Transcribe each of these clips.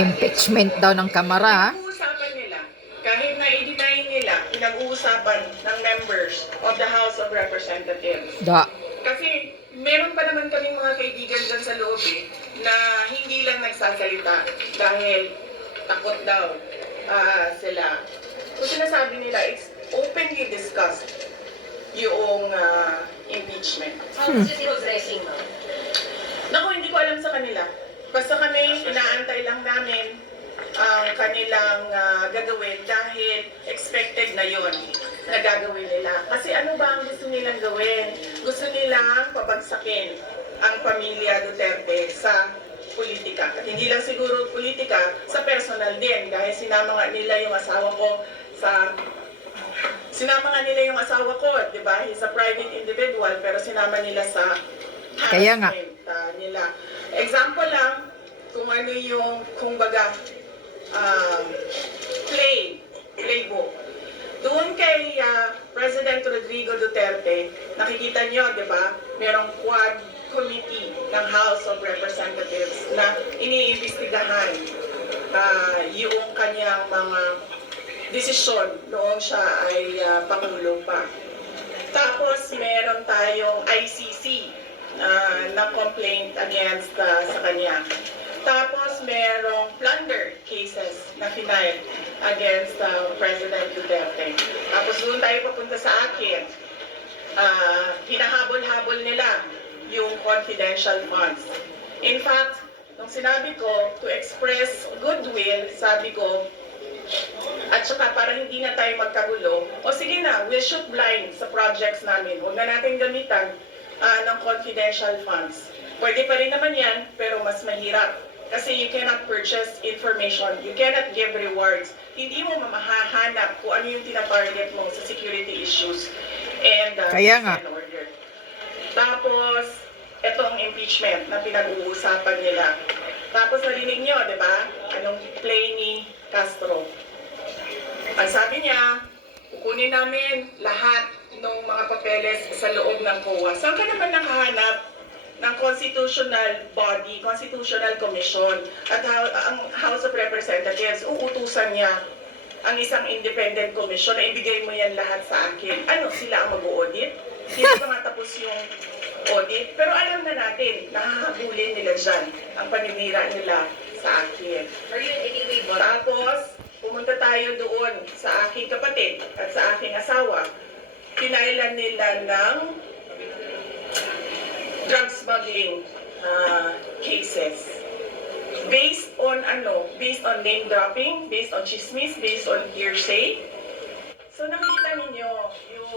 Impeachment daw ng Kamara. Pinag-uusapan nila, kahit na i-deny nila, pinag-uusapan ng members of the House of Representatives. Da. Kasi meron pa naman kaming mga kaibigan dyan sa loob na hindi lang nagsasalita dahil takot daw sila. So sinasabi nila, it's openly discussed yung impeachment. How is it progressing, ma'am? Naku, hindi ko alam sa kanila. Basta kami, inaantay lang namin ang kanilang gagawin dahil expected na yon na gagawin nila. Kasi ano ba ang gusto nilang gawin? Gusto nilang pabagsakin ang pamilya Duterte sa politika. At hindi lang siguro politika, sa personal din. Dahil sinama nga nila yung asawa ko, di ba? He's a private individual, pero sinama nila sa Kaya nga. nila. Example lang, kung ano yung, kumbaga, playbook. Doon kay President Rodrigo Duterte, nakikita nyo, di ba, merong quad committee ng House of Representatives na iniimbestigahan yung kanyang mga desisyon noong siya ay Pangulo pa. Tapos meron tayong ICC na complaint against sa kanya. Tapos merong plunder cases na final against President Duterte. Tapos doon tayo papunta sa akin. Hinahabol-habol nila yung confidential funds. In fact, nung sinabi ko to express goodwill, sabi ko, at saka para hindi na tayo magkagulo, o sige na, we'll shoot blind sa projects namin. Huwag na natin gamitan ng confidential funds. Pwede pa rin naman yan, pero mas mahirap. Kasi you cannot purchase information, you cannot give rewards. Hindi mo mamahahanap kung ano yung tinatarget mo sa security issues and Kaya nga. order. Tapos, etong impeachment na pinag-uusapan nila. Tapos narinig nyo, di ba? Anong play ni Castro. Ang sabi niya, kukunin namin lahat ng mga papeles sa loob ng COA. Saan ka naman nakahanap ng constitutional body, constitutional commission, at ang House of Representatives, uutusan niya ang isang independent commission na ibigay mo yan lahat sa akin. Ano, sila ang mag-audit? Hindi pa nga tapos yung audit. Pero alam na natin, nahahabulin nila dyan ang paninira nila sa akin. Are you in any way bothered? Tapos, pumunta tayo doon sa aking kapatid at sa aking asawa. Pinailan nila ng drug smuggling cases. Based on based on name dropping, based on chismis, based on hearsay. So nakita ninyo yung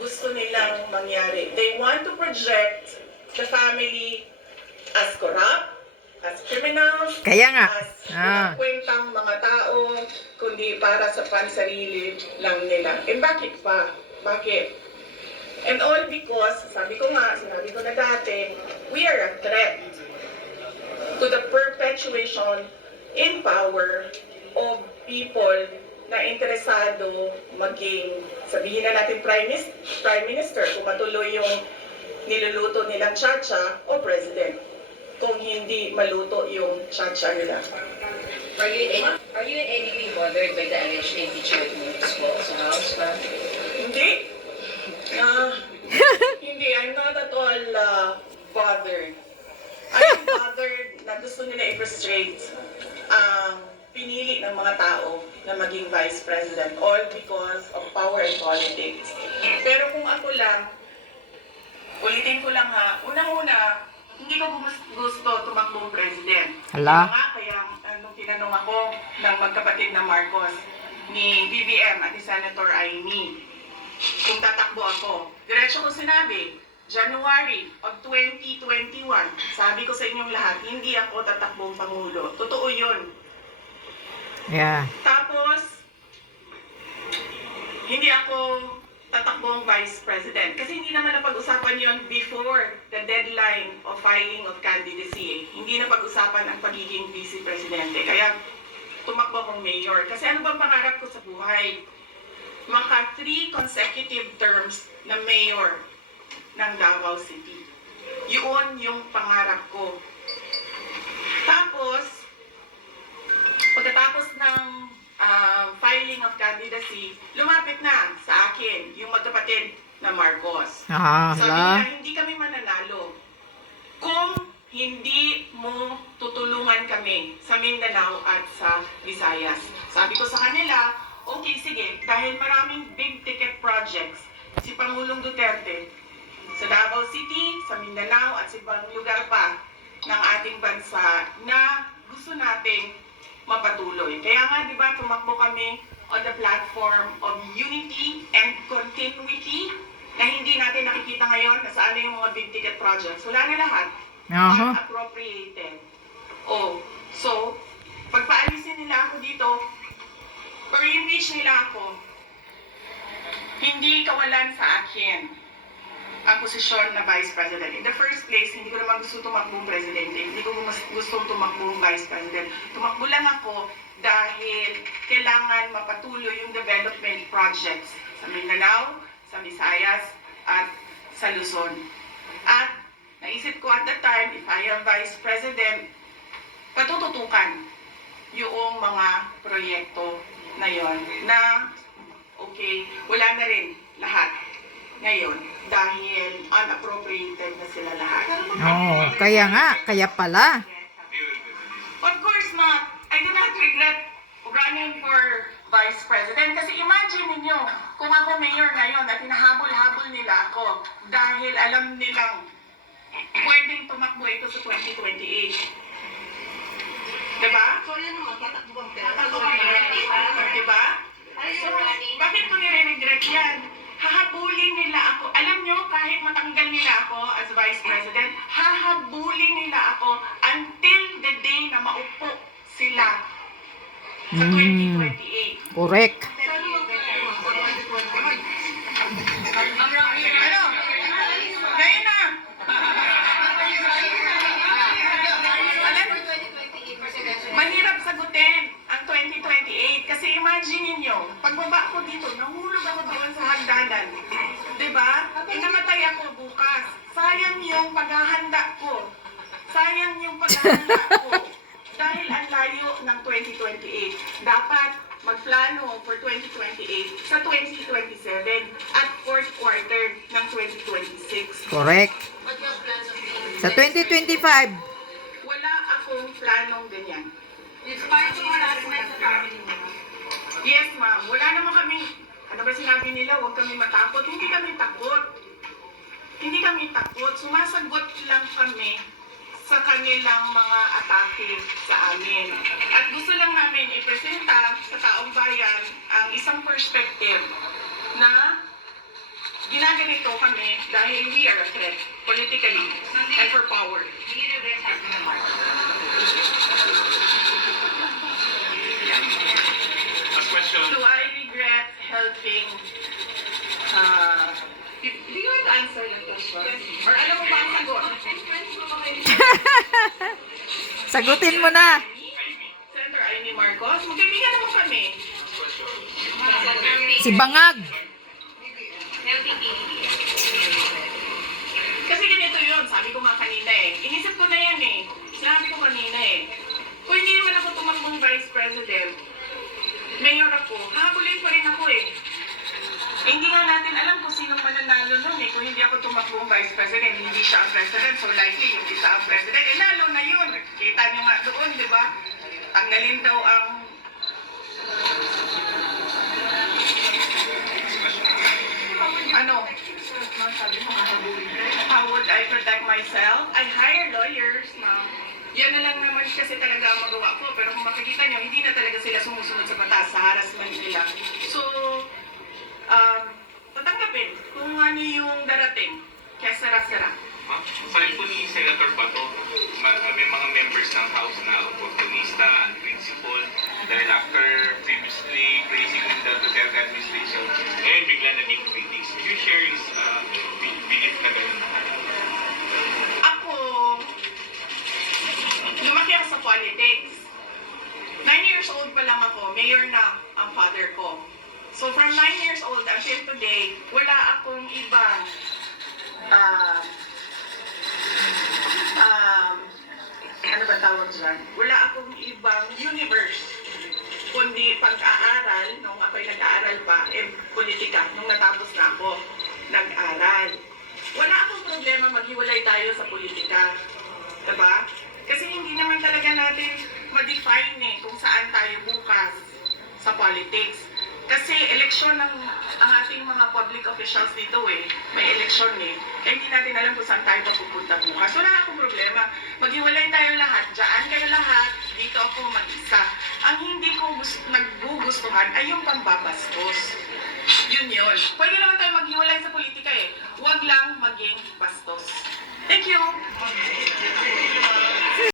gusto nilang mangyari. They want to project the family as corrupt, as criminals, Kaya nga. as kwentang mga tao, kundi para sa pansarili lang nila. And bakit pa? Bakit? And all because, sinabi ko na dati, we are a threat to the perpetuation in power of people na interesado maging, sabihin na natin Prime Minister, kung matuloy yung niluluto nilang chacha o President. Kung hindi maluto yung chacha nila. Are you in any way bothered by the alleged impeachment moves po sa House, ma'am? Hindi. Hindi, I'm not at all bothered. I'm bothered na gusto nila i-frustrate ang pinili ng mga tao na maging Vice President, all because of power and politics. Pero kung ako lang, ulitin ko lang unang-una, hindi ko gusto tumakbong President. Hala. Kaya nung tinanong ako ng magkapatid na Marcos, ni BBM at ni Senator Aimee, kung tatakbo ako, diretso ko sinabi, January of 2021, sabi ko sa inyong lahat, hindi ako tatakbong Pangulo. Totoo yun. Yeah. Tapos, hindi ako tatakbong Vice President. Kasi hindi naman napag-usapan yon before the deadline of filing of candidacy. Hindi napag-usapan ang pagiging Vice Presidente. Kaya, tumakbo akong mayor. Kasi ano bang pangarap ko sa buhay? Maka 3 consecutive terms na mayor ng Davao City. Yun yung pangarap ko. Tapos, candidacy, lumapit na sa akin yung magkapatid na Marcos. Ah, Sabi hala. nila, hindi kami mananalo kung hindi mo tutulungan kami sa Mindanao at sa Visayas. Sabi ko sa kanila, okay, sige, dahil maraming big ticket projects, si Pangulong Duterte, sa Davao City, sa Mindanao at sa ibang lugar pa ng ating bansa na gusto nating mapatuloy. Kaya nga, di ba, tumakbo kami on the platform of unity and continuity na hindi natin nakikita ngayon na saan na yung mga big ticket projects. Wala na lahat. Aha. Unappropriated. Oh, so, pagpaalisin nila ako dito, or impeach nila ako, hindi kawalan sa akin ang posisyon na Vice President. In the first place, hindi ko naman gusto tumakbong Presidente. Hindi ko gusto tumakbong Vice President. Tumakbo lang ako dahil kailangan mapatuloy yung development projects sa Mindanao, sa Visayas, at sa Luzon. At naisip ko at that time, if I am Vice President, patututukan yung mga proyekto na yon na okay, wala na rin lahat ngayon dahil unappropriated na sila lahat. Oh, kaya nga, kaya pala. Of course not. I do not regret running for Vice President kasi imagine ninyo kung ako mayor ngayon at hinahabol-habol nila ako dahil alam nilang pwedeng tumakbo ito sa 2028. Diba? Diba? So, bakit ko nire-regret yan? Hahabulin nila ako. Alam nyo, kahit matanggal nila ako as Vice President, hahabulin nila ako until the day na maupo sila sa 2028. Correct. Ano? Ngayon na! Mahirap sagutin ang 2028 kasi imagine ninyo, pagbaba ko dito, nahulog ako doon sa hagdanan. Diba? Namatay ako bukas. Sayang yung paghahanda ko. Sayang yung paghahanda ko. Dahil ang layo ng 2028. Dapat magplano for 2028 sa 2027 at fourth quarter ng 2026. Correct. Sa 2025. Wala akong planong ganyan. It's part of harassment sa family mo. Yes, ma'am. Wala naman kami, ano ba sinabi nila, huwag kami matakot. Hindi kami takot. Hindi kami takot. Sumasagot lang kami sa kanilang mga atake sa amin. At gusto lang namin ipresenta sa taong bayan ang isang perspective na ginaganito kami dahil we are a threat politically and for power. Do you regret having a mark? Last question. Do I regret helping do you want to answer the question? Or alam mo ba ang sagot? Sagutin mo na. Senator Amy Marcos, magkaibigan naman kami. Si Bangag. Healthy PDP. Kasi ganito yun, sabi ko nga kanina eh. Inisip ko na yan eh. Sinabi ko kanina eh. Kung hindi naman ako tumakbong Vice President, mayor ako, habulin pa rin ako eh. Hindi nga natin alam kung sino mananalo nun eh. Kung hindi ako tumakbong Vice President, hindi siya ang President, so likely yung isa ang President. Eh lalo na yun. Kita nyo nga doon, di ba? Tanggalin daw ang ano? How would I protect myself? I hire lawyers, ma'am. Yan na lang naman kasi talaga ang magawa ko. Pero kung makikita nyo, hindi na talaga sila sumusunod sa batas, sa harassment nila. So, tatanggapin kung ano yung darating. Kaya sara-sara. Ma'am, sabi po ni Senator Bato, may mga members ng House na opportunista and principal dahil after previously praising the Duterte administration, ngayon bigla naging critics. Will you share his belief na gano'n? Ako, lumaki ako sa politics. 9 years old pa lang ako, mayor na ang father ko. So from 9 years old until today, wala akong ibang ano ba tawag dyan? Wala akong ibang universe kundi pag-aaral, nung ako'y nag-aaral pa, politika, nung natapos na ako nag-aral. Wala akong problema maghiwalay tayo sa politika. Diba? Kasi hindi naman talaga natin ma-define kung saan tayo bukas sa politics. Kasi eleksyon ng ang ating mga public officials dito may eleksyon Kaya hindi natin alam kung saan tayo papupunta bukas. Wala akong problema. Maghiwalay tayo lahat. Diyan kayo lahat. Dito ako mag-isa. Ang hindi ko naggugustuhan ay yung pambabastos. Yun. Pwede naman tayo maghiwalay sa politika Huwag lang maging bastos. Thank you.